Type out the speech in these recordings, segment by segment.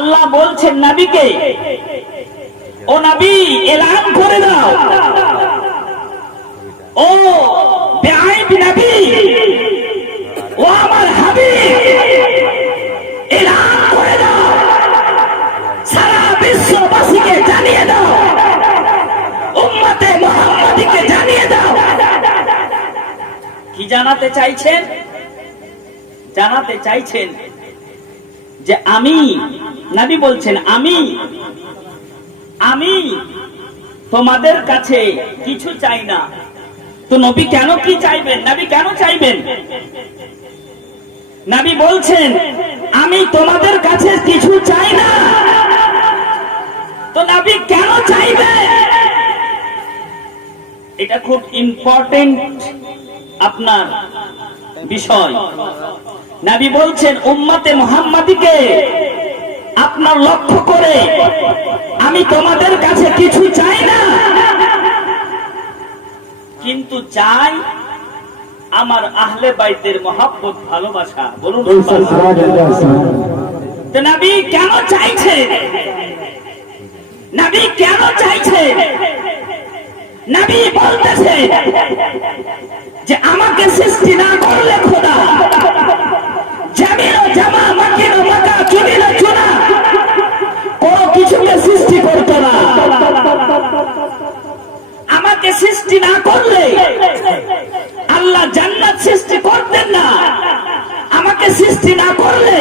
আল্লাহ বলছেন নবীকে, ও নবী এলান করে দাও, ও বেআইব নবী, ও আমার হাবিব, এলান করে দাও, সারা বিশ্ববাসীকে জানিয়ে দাও, উম্মতে মুহাম্মাদীকে জানিয়ে দাও। কি জানাতে চাইছেন? জানাতে চাইছেন যে আমি, নবী বলছেন আমি তোমাদের কাছে কিছু চাই না। তো নবী কেন কি চাইবেন? নবী কেন চাইবেন? নবী বলছেন আমি তোমাদের কাছে কিছু চাই না। তো নবী কেন চাইবেন? এটা খুব ইম্পর্টেন্ট আপনার বিষয়। নবী বলছেন উম্মতে মুহাম্মাদীকে আপনার লক্ষ্য করে আমি তোমাদের কাছে কিছু চাই না, কিন্তু চাই আমার আহলে বাইতের মহব্বত, ভালোবাসা। বলুন তো নবী কেন চাইছে? নবী কেন চাইছে? নবী বলতেছে যে আমাকে সৃষ্টি না করলে খোদা জামিন ও জামা মাকিন ও মাকা চুনিল চুনা কোনো কিছুকে সৃষ্টি করতো না। আমাকে সৃষ্টি না করলে আল্লাহ জান্নাত সৃষ্টি করতেন না। আমাকে সৃষ্টি না করলে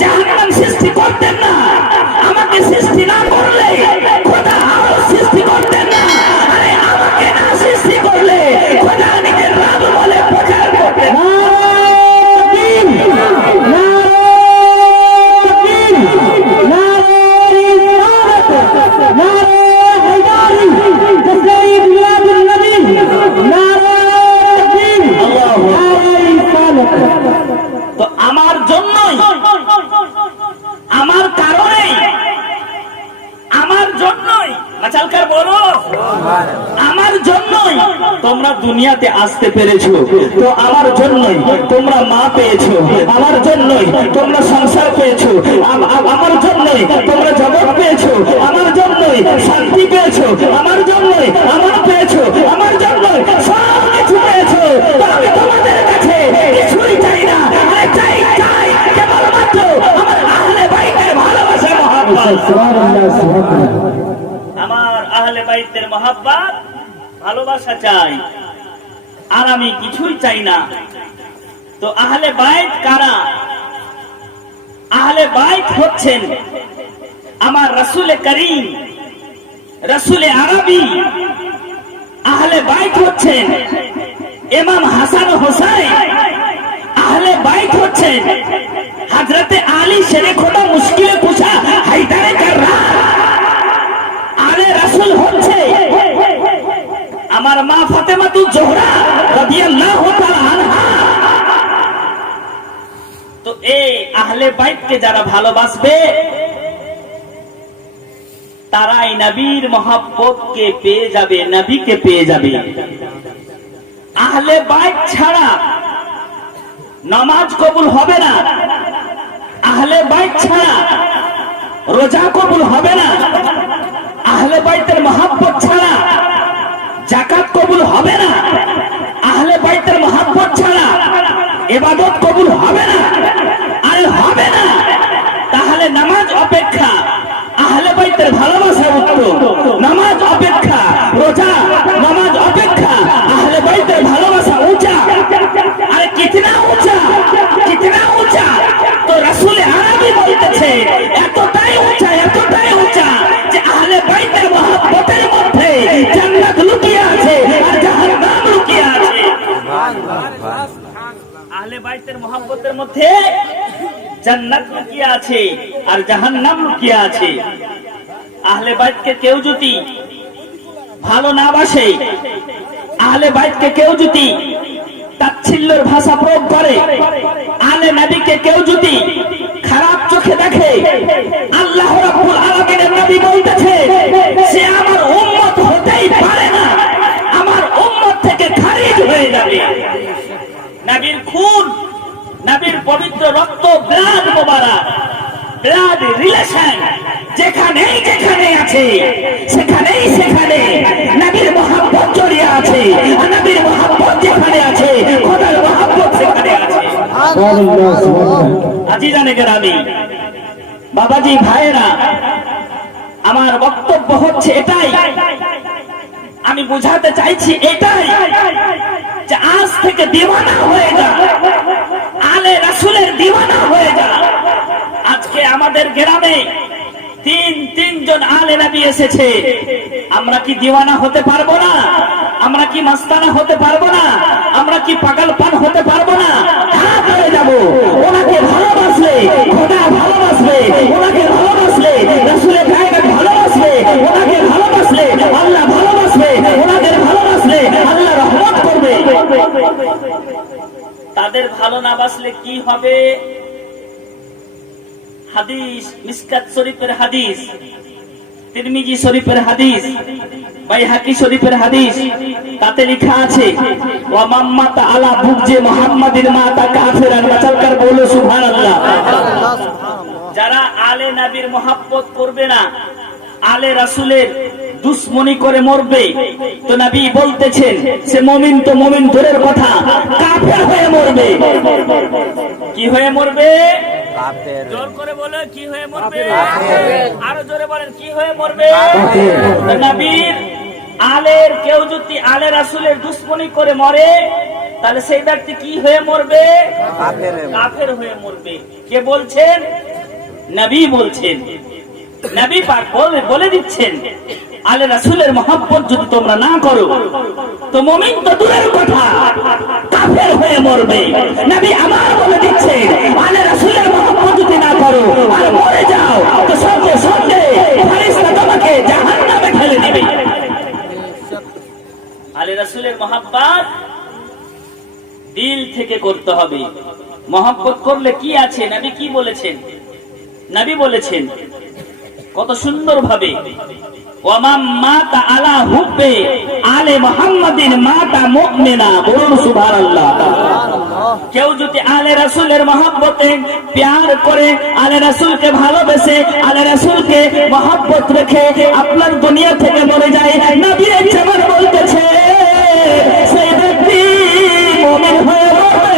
জাহান্নাম সৃষ্টি করতেন না। আমাকে সৃষ্টি না করলে খোদা আরশ সৃষ্টি করতেন না। আরে আমাকে না সৃষ্টি করলে খোদা নিজের রাব বলে প্রচার করতেন। তো আমার জন্যই, আমার কারণে, আমার জন্যই, মাচালকার বলো, আমার জন্যই তোমরা দুনিয়াতে আসতে পেরেছো। তো আমার জন্যই তোমরা মা পেয়েছো, আমার জন্যই তোমরা সংসার পেয়েছো, আমার জন্যই তোমরা জগৎ পেয়েছো, আমার জন্যই শান্তি পেয়েছো, আমার জন্যই আমার পেয়েছো, আমার জন্যই সব কিছু পেয়েছো। তো আমি তোমাদের কাছে কিছুই চাই না, চাই কেবলমাত্র আমার আহলে বাইতের ভালোবাসা, মহব্বত। আমার আহলে বাইতের মহব্বত, ভালোবাসা চাই, আর আমি কিছুই চাই না। তো আহলে বাইত কারা? আহলে বাইত হচ্ছেন আমার রাসূল করিম, রাসূল আরবি। আহলে বাইত হচ্ছেন ইমাম হাসান হোসেন। আহলে বাইত হচ্ছেন হযরতে আলী শেরে খোদা মুশকিলে কুশা হায়দারে কাররার। আলে রাসূল হচ্ছে আমার মা ফাতেমাতুজ জোহরা রাদিয়াল্লাহু তাআলা আনহা। তো এই আহলে বাইতকে যারা ভালোবাসবে তারাই নবীর মহব্বতকে পেয়ে যাবে, নবীকে পেয়ে যাবে। আহলে বাইত ছাড়া নামাজ কবুল হবে না, আহলে বাইত ছাড়া রোজা কবুল হবে না, আহলে বাইতের মহব্বত ছাড়া যাকাত কবুল হবে না, আহলে বাইতের মহব্বত ছাড়া ইবাদত কবুল হবে না। আরে হবে না, তাহলে নামাজ অপেক্ষা আহলে বাইতের ভালোবাসা উত্তম। নামাজ অপেক্ষা রোজা, নামাজ অপেক্ষা আহলে বাইতের ভালোবাসা উঁচা। আরে কিতনা উঁচা, কিতনা উঁচা! তো রাসূল আরবি বলতেছে এতটাই উঁচা, এতটাই উঁচা যে আহলে বাইতের মহব্বতের মধ্যে জান্নাত লুকিয়ে আছে আর জাহান্নাম লুকিয়ে আছে। আহলে বাইতের মহব্বতের মধ্যে জান্নাত লুকিয়ে আছে আর জাহান্নাম লুকিয়ে আছে। আহলে বাইতকে কেউ যদি ভালো না বাসে, আহলে বাইতকে কেউ যদি তাচ্ছিল্যের ভাষা প্রয়োগ করে, আহলে নবীকে কেউ যদি খারাপ চোখে দেখে, আল্লাহ রাব্বুল আলামিনের নবী বলতেছে সে আমার উম্মত হতেই পারে না, আমার উম্মত থেকে খারিজ হয়ে যাবে। নবীর খুন, নবীর পবিত্র রক্ত, ব্লাড মোবারক ব্লাড রিলেশন যেখানেই যেখানে আছে সেখানেই সেখানে নবীর মহব্বত জড়িয়ে আছে। আর নবীর মহব্বত যেখানে আছে খোদার মহব্বত সেখানে আছে। আজিজানে কেরামি, বাবাজি, ভাইয়েরা, আমার বক্তব্য হচ্ছে এটাই, আমি বুঝাতে চাইছি এটাই যে আজ থেকে দিওয়ানা হয়ে যা, আলে রাসূলের দিওয়ানা হয়ে যা। আজকে আমাদের গ্রামে তিনজন আলে নবী এসেছে, আমরা কি দিওয়ানা হতে পারবো না? আমরা কি মাস্তানা হতে পারবো না? আমরা কি পাগলপান হতে পারবো না? হ্যাঁ, হয়ে যাবো। ওনাকে ভালোবাসলে খোদা ভালোবাসবে, ওনাকে ভালোবাসলে রাসূলের গায়ে ভালোবাসবে, ওনাকে ভালোবাসলে আল্লাহ ভালোবাসবে, ওনাদের ভালোবাসলে আল্লাহ রহমত করবে। তাদের ভালো না বাসলে কি হবে? হাদিস, মিসকাত শরীফের হাদিস, তিরমিজি শরীফের হাদিস, বাইহাকি শরীফের হাদিস, তাতে লেখা আছে ওয়া মাম্মাতা আলা বুগজে মুহাম্মাদিন মাতা কাফিরান। বাচালকার বলো সুবহানাল্লাহ। যারা আলে নবীর মহব্বত করবে না, আলে রাসূলের দুশ্মনী করে মরবে, তো নবী বলতেছেন সে মুমিন তো মুমিন দূরের কথা, কাফের হয়ে মরবে। কি হয়ে মরবে? কাফের। জোর করে বলো, কি হয়ে মরবে? কাফের। আরো জোরে বলেন, কি হয়ে মরবে? কাফের। নবীর আলের কেউ যদি আলে রাসূলের দুশ্মনী করে মরে, তাহলে সেই ব্যক্তি কি হয়ে মরবে? কাফের। কাফের হয়ে মরবে। কে বলছেন? নবী বলছেন। নবী পাক বলে দিচ্ছেন আলে রাসূলের মহব্বত যদি তোমরা না করো তো মুমিন তো দূরের কথা, কাফের হয়ে মরবে। নবী আমার বলে দিচ্ছেন আলে রাসূলের মহব্বত যদি না করো আর মরে যাও তো সঙ্গে সঙ্গে ফেরেশতা তোমাকে জাহান্নামে ঠেলে দিবে। আলে রাসূলের মহব্বত দিল থেকে করতে হবে। মহব্বত করলে কি আছে? নবী কি বলেছেন? নবী বলেছেন কত সুন্দর ভাবে, ওয়ামাম মাতা আলা হুব্বে আলে মুহাম্মাদিন মাতা মুমিনা। বলুন সুবহানাল্লাহ। কেউ যদি আলে রাসূলের মহব্বতে প্যার করে, আলে রাসূলকে ভালোবেসে, আলে রাসূলকে মহব্বত রেখে আপনার দুনিয়া থেকে মরে যায়, নবী যেমন বলতেছে সেই ব্যক্তি মুমিন হয়ে মরবে।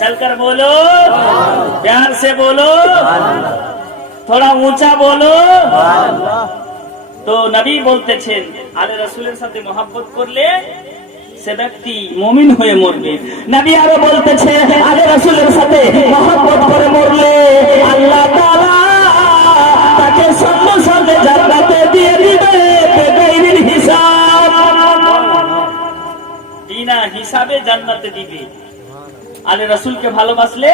चलकर बोलो, प्यार से बोलो, थोड़ा ऊंचा बोलो। तो নবী বলতেছেন আলে রাসূলের সাথে মহব্বত করলে সে ব্যক্তি মুমিন হয়ে মরবে। নবী আরো বলতেছে আলে রাসূলের সাথে মহব্বত করে মরলে আল্লাহ তাআলা তাকে সঙ্গে সঙ্গে জান্নাতে দিয়ে দিবে বেগাইরিল হিসাব। বিনা হিসাবে জান্নাতে দিবে। আলে রাসূলকে ভালোবাসলে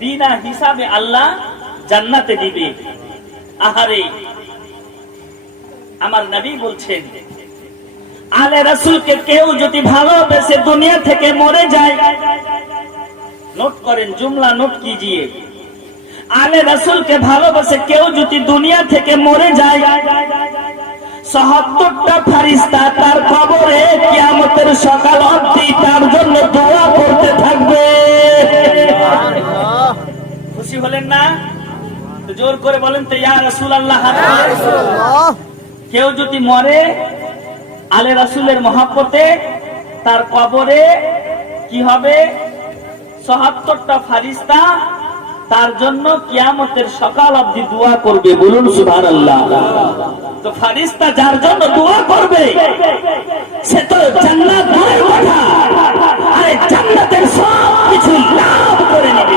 বিনা হিসাবে আল্লাহ জান্নাতে দিবে। আহারে, আমার নবী বলছেন আলে রাসূলকে কেউ যদি ভালোবেসে দুনিয়া থেকে মরে যায়, নোট করেন, জুমলা নোট कीजिए, আলে রাসূলকে ভালোবেসে কেউ যদি দুনিয়া থেকে মরে যায়, ৭৭টা ফেরেশতা তার কবরে কিয়ামতের সকাল অবধি তার জন্য দোয়া করতে থাকবে। খুশি হলেন না? তো জোর করে বলেন তো ইয়া রাসূলুল্লাহ। কেউ যদি মরে আলে রাসূলের মহব্বতে, তার কবরে কি হবে? ৭৭টা ফেরেশতা তার জন্য কিয়ামতের সকাল অবধি দোয়া করবে। বলুন সুবহানাল্লাহ। তো ফেরেশতা যার জন্য দোয়া করবে সে তো জান্নাত দূরের কথা, আরে জান্নাতের সব কিছু লাভ করে নেবে।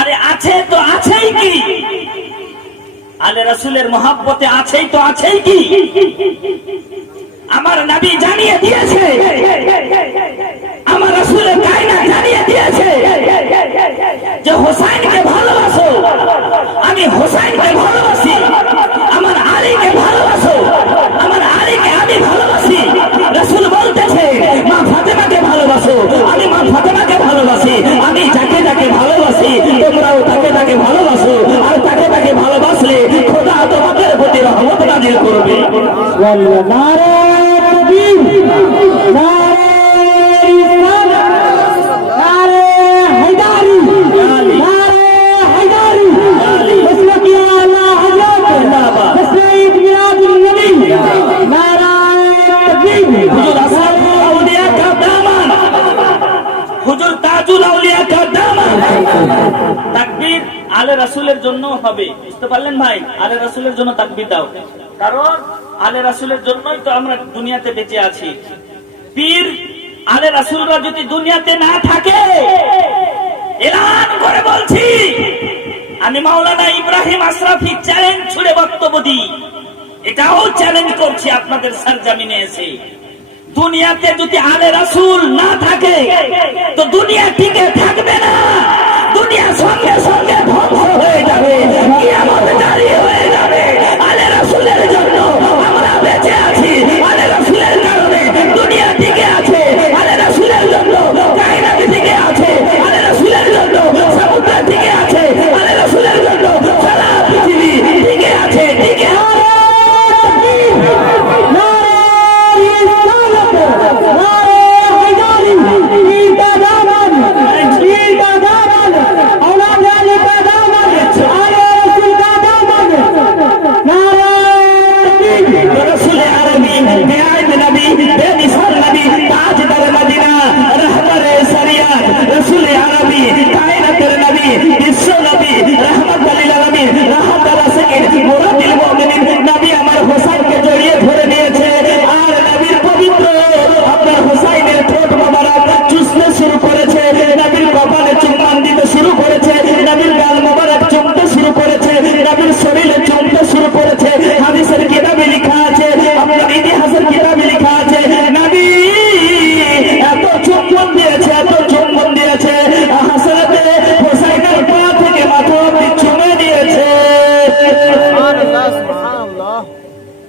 আরে আছে তো আছেই কি, আলে রাসূলের মহব্বতে আছেই তো আছেই কি। আমার নবী জানিয়ে দিয়েছে, আমার রাসূলের কায়নাত জানিয়ে দিয়েছে যে হোসেনকে ভালোবাসো, আমি হোসেনকে ভালোবাসি। আমার আলীকে ভালোবাসো, আমার আলীকে আমি ভালোবাসি। রাসূল বলতেছে মা ফাতেমাকে ভালোবাসো, আমি মা ফাতেমাকে ভালোবাসি। আমি যাকে যাকে ভালোবাসি তোমরাও তাকে তাকে ভালোবাসো, আর তাকে তাকে ভালোবাসলে খোদা তোমাদের প্রতি রহমত নাযিল করবে। নারে তাকবীর, নারে রিসালাত, নারে তাজুল আউলিয়া কা দামান। তাকবীর আলে রাসূলের জন্য হবে, বুঝতে পারলেন ভাই? আলে রাসূলের জন্য তাকবীর দাও, কারণ আলে রাসূলের জন্যই তো আমরা দুনিয়াতে বেঁচে আছি। পীর আলে রাসূলরা যদি দুনিয়াতে না থাকে, এলান করে বলছি, আমি মাওলানা ইব্রাহিম আশরাফি চ্যালেঞ্জ ছুড়ে বক্তব্য দিই, এটাও চ্যালেঞ্জ করছি আপনাদের সরজমিনে এসে, দুনিয়াতে যদি আলে রাসূল না থাকে তো দুনিয়া টিকে থাকবে না, দুনিয়া সঙ্গে সঙ্গে ধ্বংস হয়ে যাবে, কিয়ামত জারি হয়ে যাবে। আলে রাসূলের জন্য আমরা বেঁচে আছি, আলে রাসূলের কারণে দুনিয়া টিকে আছে, আলে রাসূলের জন্য কায়নাত টিকে আছে, আলে রাসূলের জন্য সমুদ্র টিকে আছে, আলে রাসূলের জন্য সারা পৃথিবী টিকে আছে, টিকে আছে।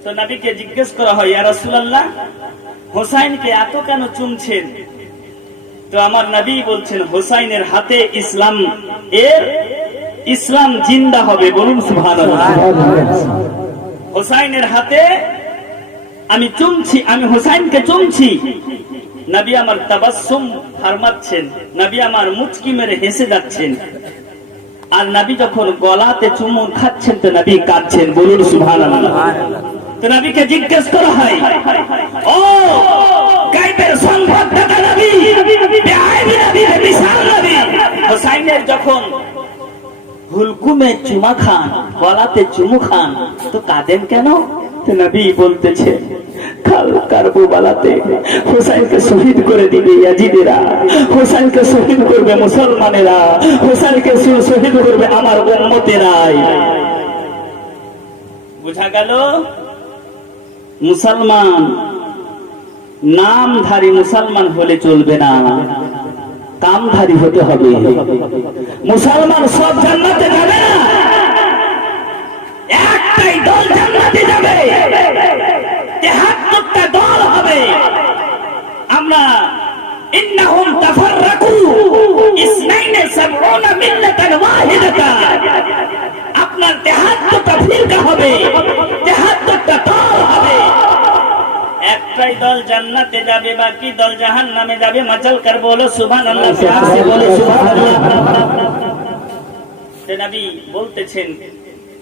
তো নবীকে জিজ্ঞেস করা হয়, ইয়া রাসূলুল্লাহ, হোসাইনকে এত কেন চুমছেন? তো আমার নবী বলছেন, হোসাইনের হাতে ইসলাম জিন্দা হবে, বলুন সুবহানাল্লাহ। হোসাইনের হাতে আমি চুমছি, আমি হোসাইনকে চুমছি। নবী আমার তাবাসসুম ফরমাচ্ছেন, নবী আমার মুচকি মেরে হেসে যাচ্ছেন। আর নবী যখন গলাতে চুমু খাচ্ছেন তো নবী কাঁদছেন, বলুন সুবহানাল্লাহ। তো নবীকে জিজ্ঞেস করা হয়, ও গায়বের সংবাদদাতা নবী, বেআইবি নবী, বিশাল নবী, হোসাইনের যখন হুলকুমে চুমা খান, গলাতে চুমু খান, তো কাঁদেন কেন? তো নবী বলতেছে, কাল কারবালাতে হোসাইনকে শহীদ করে দিবে ইয়াজিদেরা, হোসাইনকে শহীদ করবে মুসলমানেরা, হোসাইনকে শহীদ করবে আমার উম্মতেরাই। বুঝা গেল? মুসলমান নামধারী মুসলমান হলে চলবে না, কামধারী হতে হবে। মুসলমান সব জান্নাতে যাবে না, একটাই দল জান্নাতে যাবে, ৭৩টা দল হবে। আমরা ইন্নাহুম তাফাররাকু ইসনাইনে সাবউনা মিল্লাতান ওয়াহিদাতান, আপনার ৭৩টা ফিরকা হবে, ৭৩টা দল হবে। একটাই দল জান্নাতে যাবে, বাকি দল জাহান্নামে যাবে। মাচাল কর বলো সুবহানাল্লাহ, প্যার সে বলো সুবহানাল্লাহ। নবী বলতেছেন,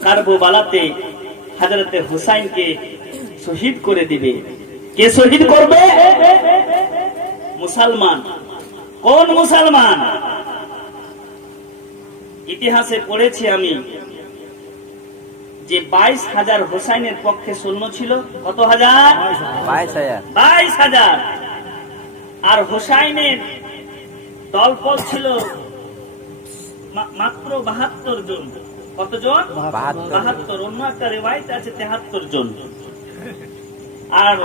কারবালাতে হযরতে হুসাইনকে শহীদ করে দিবে। কে শহীদ করবে? মুসলমান। কোন মুসলমান? ইতিহাসে পড়েছি আমি যে 22,000 হুসাইনের পক্ষে সৈন্য ছিল। কত হাজার? 22,000। আর হুসাইনের দলবল ছিল মাত্র 72 জন। কতজন? 72। অন্য একটা রিওয়ায়াত আছে 73 জন। আর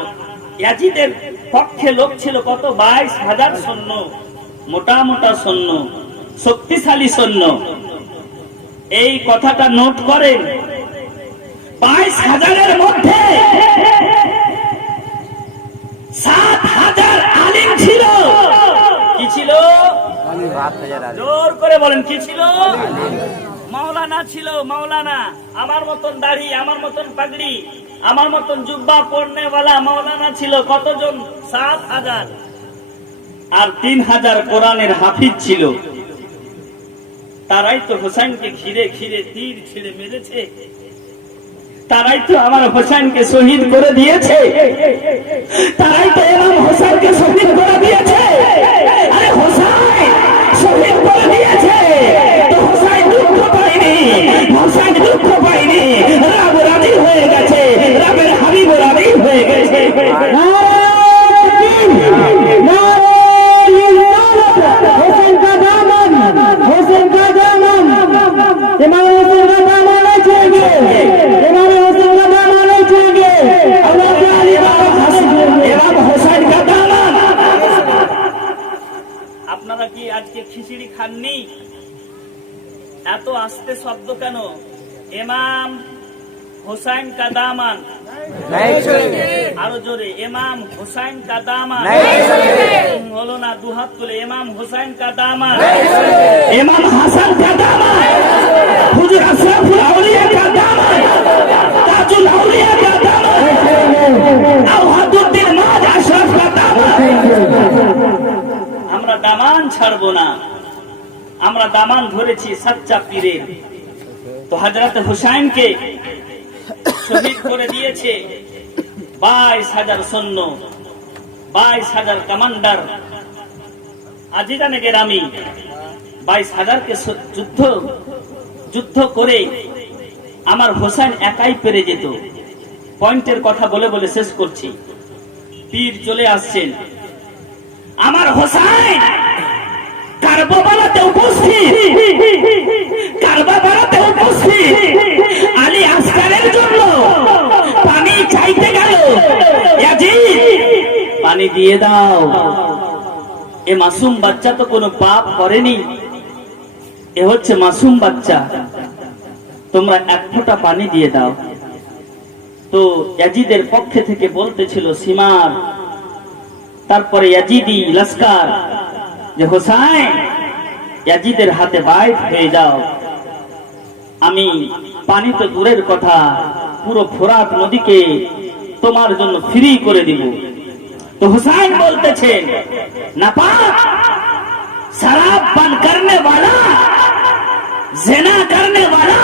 ইয়াজিদের পক্ষে লোক ছিল কত? 22,000 সৈন্য, মোটা মোটা সৈন্য, শক্তিশালী সৈন্য। এই কথাটা নোট করেন, 22,000-এর মধ্যে 7,000 আলিম ছিল। কি ছিল? জোর করে বলেন, কি ছিল? মাওলানা ছিল। মাওলানা, আমার মতন দাড়ি, আমার মতন পাগড়ি, আমার মতন জুব্বা পড়নেওয়ালা মাওলানা ছিল। কতজন? 7,000। আর 3,000 কোরআনের হাফিজ ছিল। তারাই তো হোসেনকে ঘিরে ঘিরে তীর ছিঁড়ে মেরেছে, তারাই তো আমার হোসেনকে শহীদ করে দিয়েছে, তারাই তো ইমাম হোসেনকে শহীদ করে দিয়েছে। আরে হোসেন পাননি? এত আস্তে শব্দ কেন? ইমাম হুসাইন কা দামান, আরো জোরে, ইমাম হুসাইন কা দামান। হলো না, দুহাত তুলে ইমাম হুসাইন কা দামান, ইমাম হাসান কা দামান, হুজুর আশরাফুল আউলিয়া কা দামান, তাজুল আউলিয়া কা দামান, আওহাদুদ্দিন মাজ আশরাফ কা দামান। আমরা দামান ছাড়বো না, আমরা দামান ধরেছি সাচ্চা পীরের। তো হযরত হুসাইনকে শহীদ করে দিয়েছে 22,000 সৈন্য, 22,000 কমান্ডার। আজিজানে গেরামি 22,000 কে যুদ্ধ করে আমার হুসাইন একাই পেরে যেত। পয়েন্টের কথা বলে বলে শেষ করছি। পীর চলে আসছেন, আমার হুসাইন কারবালাতে উপস্থিত, কারবালাতে উপস্থিত। আলী আসকারের জন্য পানি চাইতে গেল, ইয়াজিদ পানি দিয়ে দাও। এ মাসুম বাচ্চা তো কোনো পাপ করেনি, এ হচ্ছে মাসুম বাচ্চা, তোমরা এক ফোঁটা পানি দিয়ে দাও। তো ইয়াজিদের পক্ষে থেকে বলতেছিল সীমার, তারপরে ইয়াজিদি লস্কর যে হুসাইন ইয়াজিদের হাতে বাইত হয়ে যাও, আমি পানি তো দূরের কথা, পুরো ফোরাত নদীকে তোমার জন্য ফ্রি করে দিব। তো হুসাইন বলতেছেন, নাপাক শরাব পান করনে वाला, জিনা করনে वाला,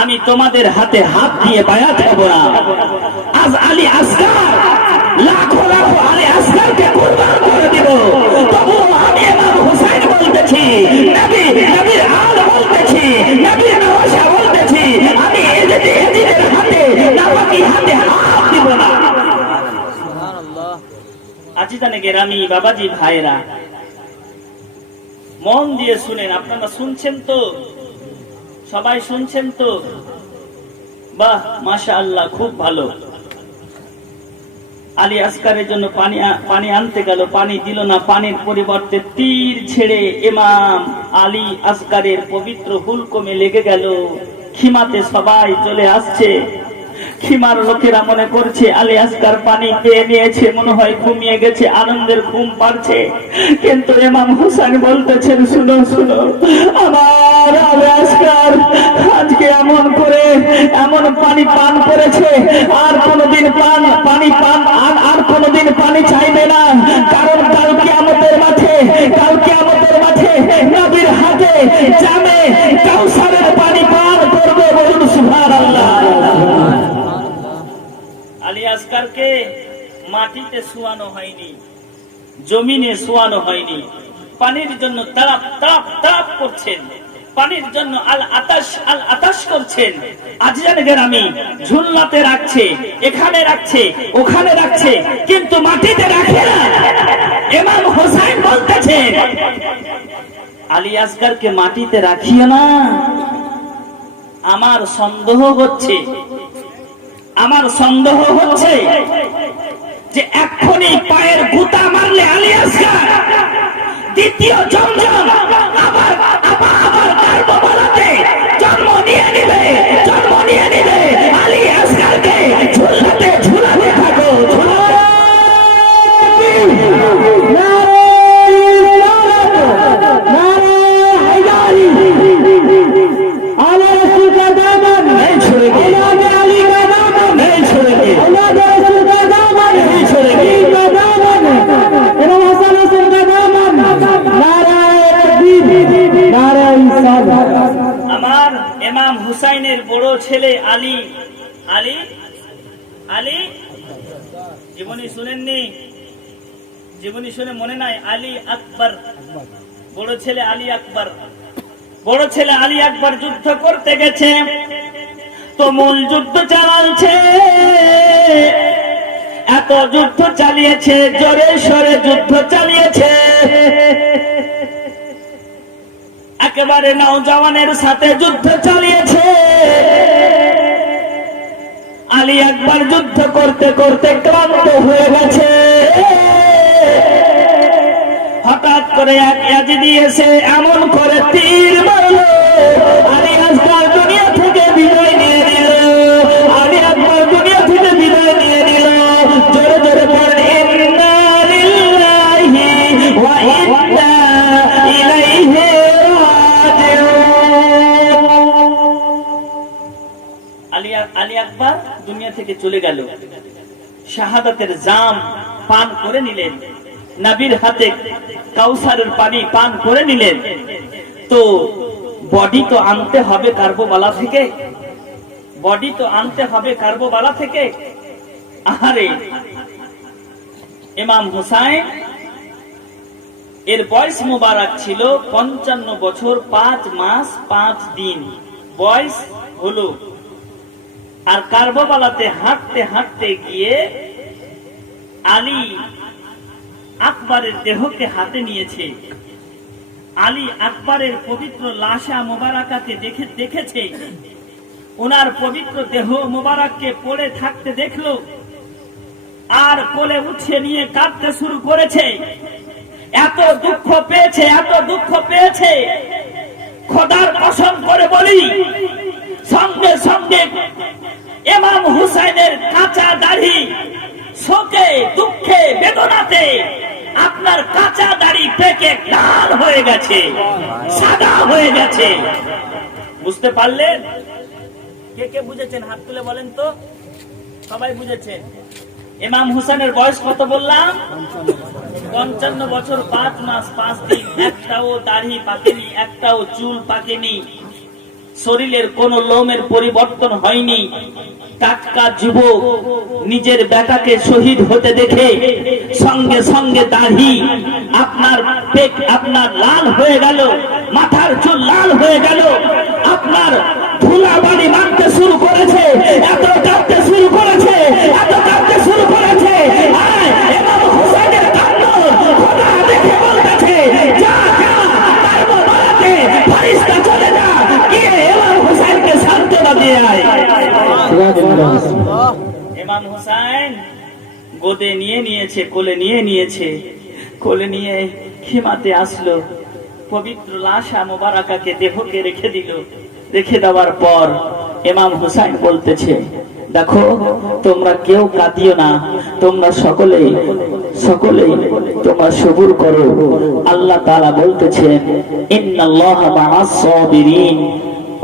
আমি তোমাদের হাতে হাত দিয়ে বায়াত হব না। আজ আলী আসগার লাখো লাখো আলী আসগারকে কুরবান করে দিব, তবু আমি ইমাম হুসাইন বলতেছি, নবীর আল বলতেছি, নবীর নওয়াসা বলতেছি, আমি এজিদের হাতে নাপাকি হাতে হাত দিব না। আজিজানে গেরামি, বাবাজি, ভাইরা, মন দিয়ে শুনেন। আপনারা শুনছেন তো? সবাই শুনছেন তো? বাহ, মাশাআল্লাহ, খুব ভালো। আলী আসকারের জন্য পানি আনতে গেল, পানি দিল না, পানির পরিবর্তে তীর ছেড়ে ইমাম আলী আসকারের পবিত্র হুলকমে লেগে গেল। খিমাতে সবাই চলে আসছে, খিমার লোকেরা মনে করছে আলী আসকার পানি পেয়ে নিয়েছে, মনে হয় ঘুমিয়ে গেছে, আনন্দের ঘুম পাচ্ছে। কিন্তু ইমাম হুসাইন বলতেছেন, শুনো শুনো, আমার আলী আসকার আজকে এমন করে এমন পানি পান করেছে, আর কোনদিন আর কোনদিন পানি চাইবে না। কারণ কাল কিয়ামতের মাঠে নবীর হাতে জামে কাউসারের পানি পান করবে। বলুন সুবহানাল্লাহ। আলী আসকারকে মাটিতে শুয়ানো হয়নি, জমিনে শুয়ানো হয়নি, পানির জন্য তাড়াপ তাড়াপ তাড়াপ করছেন, পানির জন্য আল আতাশ করছেন। আজিজানে গেরামি, ঝুলনাতে রাখছে, এখানে রাখছে, ওখানে রাখছে, কিন্তু মাটিতে রাখে না। ইমাম হুসাইন বলতেছেন, আলী আসগারকে মাটিতে রাখিও না। আমার সন্দেহ হচ্ছে যে এক্ষুনি পায়ের গুতা মারলে আলী আসগার দ্বিতীয় জমজম আবার কারবালাতে জন্ম নিয়ে নিবে। আলী আসগারকে ঝুলাতে থাকো। আমার ইমাম হুসাইনের বড় ছেলে আলী জীবনী শুনেননি? জীবনী শুনে মনে নাই? আলী আকবর, বড় ছেলে আলী আকবর যুদ্ধ করতে গেছে, তো মূল যুদ্ধ চালাচ্ছে। এত যুদ্ধ চালিয়েছে, জোরে সরে যুদ্ধ চালিয়েছে, একেবারে নওজওয়ানের সাথে যুদ্ধ চালিয়েছে। আলী আকবর যুদ্ধ করতে করতে ক্লান্ত হয়ে গেছে। হঠাৎ করে এক ইয়াজিদি এসে এমন করে তীর মারলো, আলী আকবর দুনিয়া থেকে বিদায় নিয়ে নিল, আলী আকবর দুনিয়া থেকে বিদায় নিয়ে নিল। জোরে জোরে পড়েন ইন্না লিল্লাহি ওয়া ইন্না ইলাইহি আলী আকবর দুনিয়া থেকে চলে গেল, শাহাদাতের জাম পান করে নিলেন, নবীর হাতে কাউসারের পানি পান করে নিলেন। তো বডি তো আনতে হবে কার্বোবালা থেকে, বডি তো আনতে হবে কার্বোবালা থেকে। আরে ইমাম হুসাইন এর বয়স মোবারক ছিল 55 বছর 5 মাস 5 দিন বয়স হলো। আর কার্বোবালাতে হাঁটতে হাঁটতে গিয়ে আলী আকবরের দেহকে হাতে নিয়েছে, আলী আকবরের পবিত্র লাশা মোবারকাকে দেখেছে, ওনার পবিত্র দেহ মোবারককে পড়ে থাকতে দেখলো, আর কোলে উঠিয়ে নিয়ে কাঁদতে শুরু করেছে। এত দুঃখ পেয়েছে, এত দুঃখ পেয়েছে, খোদার কসম করে বলি, সঙ্গে সঙ্গে ইমাম হুসাইনের কাঁচা দাড়ি শোকে দুঃখে বেদনাতে আপনার কাঁচা দাড়ি পেকে লাল হয়ে গেছে, সাদা হয়ে গেছে। বুঝতে পারলেন? কে কে বুঝেছেন হাত তুলে বলেন তো? সবাই বুঝেছেন। ইমাম হুসাইনের বয়স কত বললাম? 55 বছর 5 মাস 5 দিন। একটাও দাড়ি পাকেনি, একটাও চুল পাকেনি, শরীরের কোন লোমের পরিবর্তন হয়নি। টাটকা যুবক নিজের বেটাকে শহীদ হতে দেখে সঙ্গে সঙ্গে দাড়ি আপনার পেক আপনার লাল হয়ে গেল, মাথার চুল লাল হয়ে গেল, আপনার ধুলাবালি মারতে শুরু করেছে, এত কাঁদতে শুরু করেছে, এত কাঁদতে শুরু করেছে। ইমাম হুসাইনের কান্না খোদা দেখে বলতেছে, যা যা কারবালাতে ফেরেশতা চলে যা, গিয়ে ইমাম হুসাইনকে সান্ত্বনা দিয়ে আয়। ইমাম হুসাইন গোদে নিয়ে নিয়েছে, কোলে নিয়ে নিয়েছে, কোলে নিয়ে খিমাতে আসলো, পবিত্র লাশা মোবারকাকে দেহকে রেখে দিল। রেখে দেওয়ার পর ইমাম হুসাইন বলতেছে, দেখো তোমরা কেউ কাঁদিও না, তোমরা সকলেই সকলেই তোমরা সবুর করো। আল্লাহ তাআলা বলতেছেন, ইন্নাল্লাহা মা'আস সাবিরিন,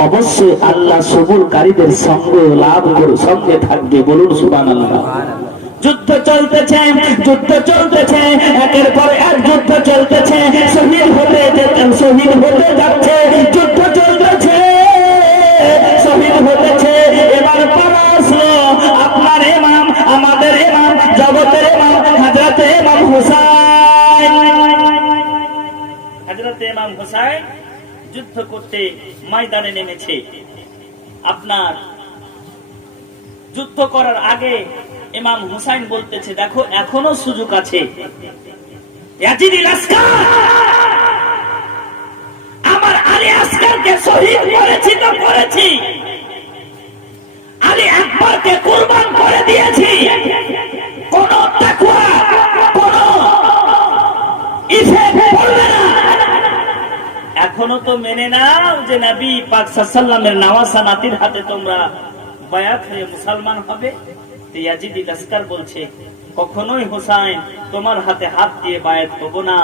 অবশ্যই আল্লাহ সবুরকারীদের সঙ্গ লাভ করে সঙ্গে থাকবে। বলুন সুবহানাল্লাহ। যুদ্ধ চলতেছে, যুদ্ধ চলতেছে, একের পর এক যুদ্ধ চলতেছে, শহীদ হতে যাচ্ছে, যুদ্ধ চলতেছে, শহীদ হতেছে। এবার পরাশলো আপনার ইমাম, আমাদের ইমাম, জগতের ইমাম হযরতে ইমাম হুসাইন। হযরতে ইমাম হুসাইন যুদ্ধ করতে ময়দানে নেমেছে। আপনার যুদ্ধ করার আগে ইমাম হুসাইন বলতেছে, দেখো এখনো সুযোগ আছে, ইয়াজিদি লাস্কার, আমার আলী আসকারকে শহীদ করেছি তো করেছি, আলী আকবরকে কুরবান করে দিয়েছি, কোন তাকওয়া কোন ইফে পড়বে না। এখনো তো মেনে নাও যে নবী পাক সাল্লাল্লাহু আলাইহি ওয়াসাল্লামের নওয়াসা নাতির হাতে তোমরা বায়াত হয়ে মুসলমান হবে। ইয়াজিদি লাস্কার বলছে, কখনোই হুসাইন তোমার হাতে হাত দিয়ে বায়াত হব না।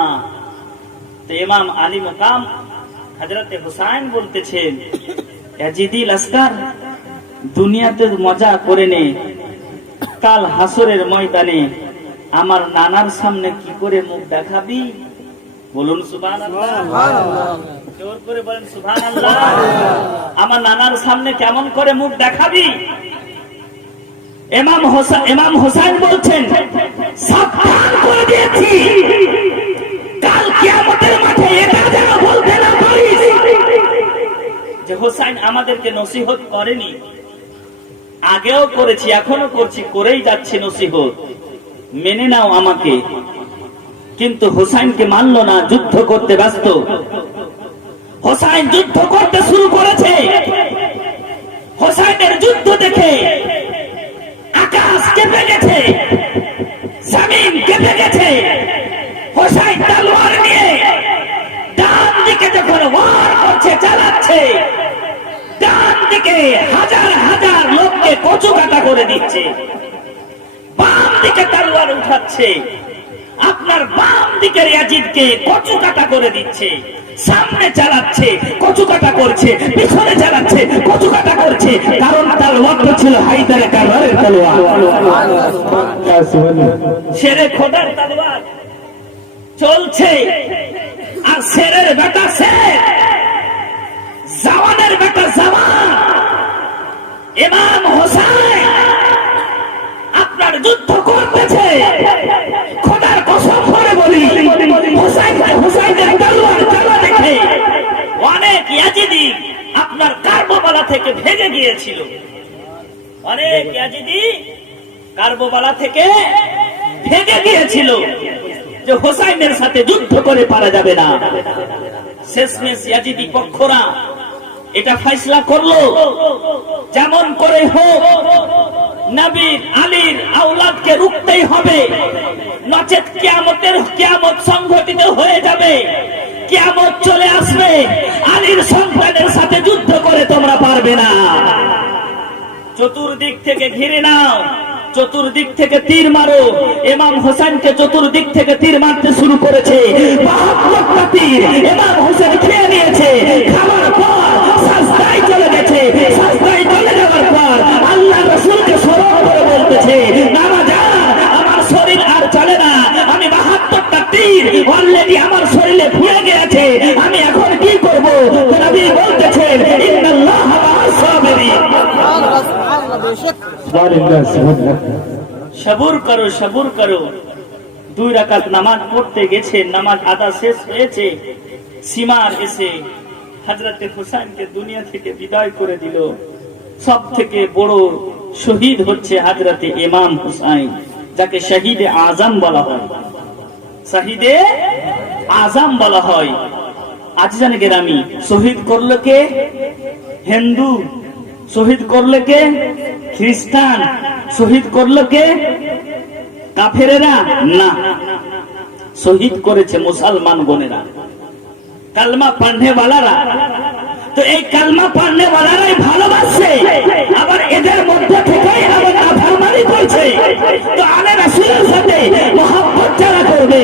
তো ইমাম আলী মাকাম হযরতে হুসাইন বলতেছেন, ইয়াজিদি লাস্কার, দুনিয়াতে মজা করে নে, কাল হাসরের ময়দানে আমার নানার সামনে কি করে মুখ দেখাবি? বলুন সুবহানাল্লাহ। জোর করে বলেন সুবহানাল্লাহ। আমার নানার সামনে কেমন করে মুখ দেখাবি? ইমাম হুসাইন বলছেন, সাবধান করে দিয়েছি, কাল কিয়ামতের মাঠে এটা যেন বলতে না পারিস যে হুসাইন আমাদেরকে নসিহত করেনি। আগেও করেছি, এখনো করছি, করেই যাচ্ছি নসিহত, মেনে নাও আমাকে। কিন্তু হুসাইনকে মানলো না, যুদ্ধ করতে ব্যস্ত। হুসাইন যুদ্ধ করতে শুরু করেছে। হুসাইনের যুদ্ধ দেখে আকাশ কেঁপে গেছে, জমিন কেঁপে গেছে। হোসাইন তলোয়ার নিয়ে ডান দিকে যখন ওয়ার করছে, চালাচ্ছে, ডান দিকে হাজার হাজার লোককে কচু কাটা করে দিচ্ছে, বাম দিকে তলোয়ার উঠাচ্ছে, আপনার বাম দিকের ইয়াজিদকে কচু কাটা করে দিচ্ছে, সামনে চালাচ্ছে কচু কাটা করছে, পিছনে চালাচ্ছে কচু কাটা করছে, কারণ তলোয়ার ছিল হায়দার কারবারের তলোয়ার, শেরে খোদার তলোয়ার চলছে। আর শেরের বেটা শের, জওয়ানের বেটা জওয়ান ইমাম হোসেন আপনার যুদ্ধ করতেছে। খোদার কসম করে বলি, হোসাইনের তলোয়ার চালা দেখে অনেক ইয়াজিদি আপনার কারবালা থেকে ভেগে গিয়েছিল, অনেক ইয়াজিদি কারবালা থেকে ভেগে গিয়েছিল যে হোসাইনের সাথে যুদ্ধ করে পারা যাবে না। শেষমেশ ইয়াজিদি পক্ষরা এটা ফয়সালা করলো, যেমন করে হোক নবীর আলীর আওলাদকে রুখতেই হবে, নচেত কিয়ামত সংঘটিত হয়ে যাবে, কিয়ামত চলে আসবে, আলীর সন্তানের সাথে যুদ্ধ করে তোমরা পারবে না। চতুর্দিক থেকে ঘিরে নাও, চতুর্দিক থেকে তীর মারো। ইমাম হোসেনকে চতুর্দিক থেকে তীর মারতে শুরু করেছে, ৭২টা তীর ইমাম হোসেন খেয়ে নিয়েছে। খাবার পর সাজদায় চলে গেছে, সাজদায় চলে যাওয়ার পর আল্লাহ রাসূলকে স্মরণ করে বলতেছে, নামাজান আমার শরীর আর চলে না, আমি ৭২টা তীর অলরেডি আমার শরীরে ফুলে গেছে, আমি এখন কি করব? নবী বলতেছেন, ইন্নাল্লাহা মা'আস সাবিরিন, সবুর করো, সবুর করো। 2 রাকাত নামাজ পড়তে গেছে, নামাজ আদা শেষ হয়েছে, সীমার এসে হযরতে হুসাইনকে দুনিয়া থেকে বিদায় করে দিল। সব থেকে বড় শহীদ হচ্ছে হযরতে ইমাম হুসাইন, যাকে শহীদে আজম বলা হয়, শহীদে আজম বলা হয়। আজিজান গেরামি, শহীদ করলো কে? হিন্দু। শহীদ করলো কে? খ্রিস্টান। শহীদ করলো কে? কাফেরেরা না, শহীদ করেছে মুসলমান বোনেরা, কালমা পড়নে ওয়ালারা। তো এই কালমা পড়নে ওয়ালারাই ভালোবাসে, আবার এদের মধ্যে থেকেই আবার নাফরমানি করছে। তো আলে রাসূলের সাথে মহব্বত যারা করবে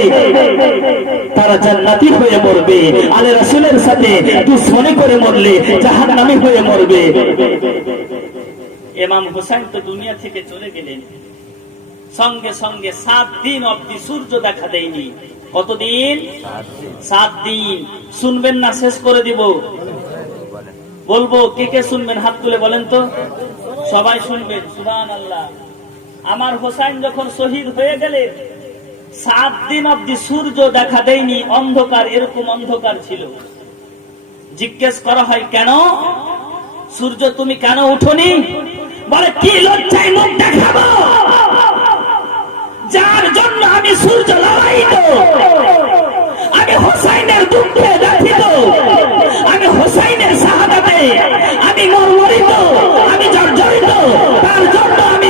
তারা জান্নাতি হয়ে মরবে, আলে রাসূলের সাথে দুশমনি করে মরলে জাহান্নামী হয়ে মরবে। ইমাম হোসেন তো দুনিয়া থেকে চলে গেলেন, সঙ্গে সঙ্গে 7 দিন অবধি সূর্য দেখা দেয়নি। কতদিন? 7 দিন। শুনবেন না শেষ করে দিব? বলবো, কে কে শুনবেন হাত তুলে বলেন তো। সবাই শুনবেন, সুবহানাল্লাহ। আমার হোসেন যখন শহীদ হয়ে গেলেন 7 দিন অবধি সূর্য দেখা দেয়নি, অন্ধকার, এরকম অন্ধকার ছিল। জিজ্ঞেস করা হয়, কেন সূর্য তুমি কেন উঠোনি? বলে, কি লজ্জায় মুখ দেখাবো, যার জন্য আমি সূর্য লাগাইত, আমি হোসাইনের দুঃখে ব্যথিত, আমি হোসাইনের শাহাদাতে আমি মর্মরিত, আমি জর্জরিত, তার জন্য আমি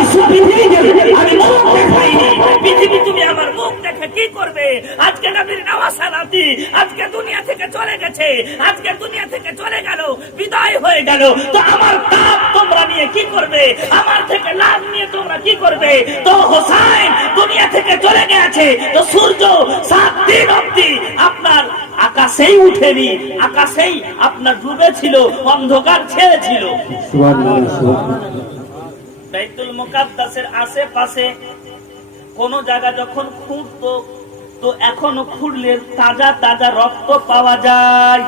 আমি মুখ দেখাইনি। পৃথিবী তুমি আমার মুখ দেখে কি করবে? আজকে নবীর নওয়াসা নাতি আজকে দুনিয়া থেকে চলে গেছে, আজকে দুনিয়া থেকে চলে গেল, বিদায় হয়ে গেল। তো আমার তাপ তোমরা নিয়ে কি করবে? আমার থেকে লাভ নিয়ে তোমরা কি করবে? তো হোসাইন দুনিয়া থেকে চলে গেছে, তো সূর্য 7 দিন অবধি আপনার আকাশেই উঠেনি, আকাশেই আপনার ডুবে ছিল, অন্ধকার ছেয়েছিল। বাইতুল মুকাদ্দাসের আশেপাশে কোন জায়গা যখন খুঁড়তো, তো এখনো খুঁড়লে তাজা তাজা রক্ত পাওয়া যায়।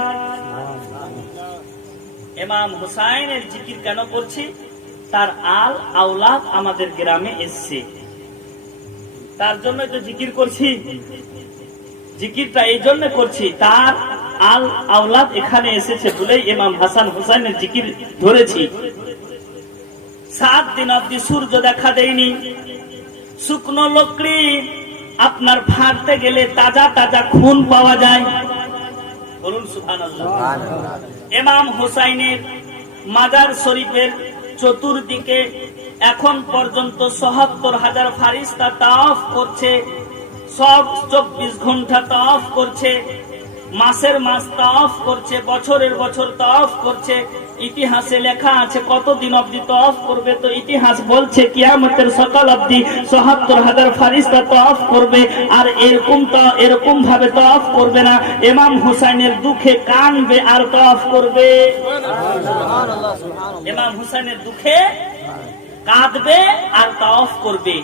ইমাম হুসাইনের জিকির কেন করছি? তার আল আওলাদ আমাদের গ্রামে এসছে, তার জন্য তো জিকির করছি। জিকিরটা এই জন্য করছি, তার আল আওলাদ এখানে এসেছে বলেই ইমাম হাসান হুসাইনের জিকির ধরেছি। 7 দিন অবধি সূর্য দেখা দেয়নি। শুকনো লকড়ি আপনার ফাড়তে গেলে তাজা তাজা খুন পাওয়া যায়। বলুন সুবহানাল্লাহ। ইমাম হুসাইনের মাজার শরীফের চতুর্দিকে এখন পর্যন্ত ৭৭,০০০ ফারিস্তা তাওয়াফ করছে। সব 24 ঘন্টা তাওয়াফ করছে, মাসের মাস তাওয়াফ করছে, বছরের বছর তাওয়াফ করছে। ইতিহাসে লেখা আছে কতদিন অবধি তাওয়াফ করবে, তো ইতিহাস বলছে কিয়ামতের সকাল অবধি ৭৪,০০০ ফারিস্তা তাওয়াফ করবে। আর এরকম ভাবে তাওয়াফ করবে না, ইমাম হুসাইনের দুঃখে কাঁদবে আর তাওয়াফ করবে। ইমাম হুসাইনের দুঃখে কাঁদবে আর তাওয়াফ করবে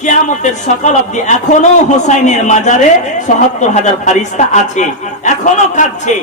কিয়ামতের সকাল অবধি। এখনো হুসাইনের মাজারে ৭৪,০০০ ফারিস্তা আছে, এখনো কাঁদছে।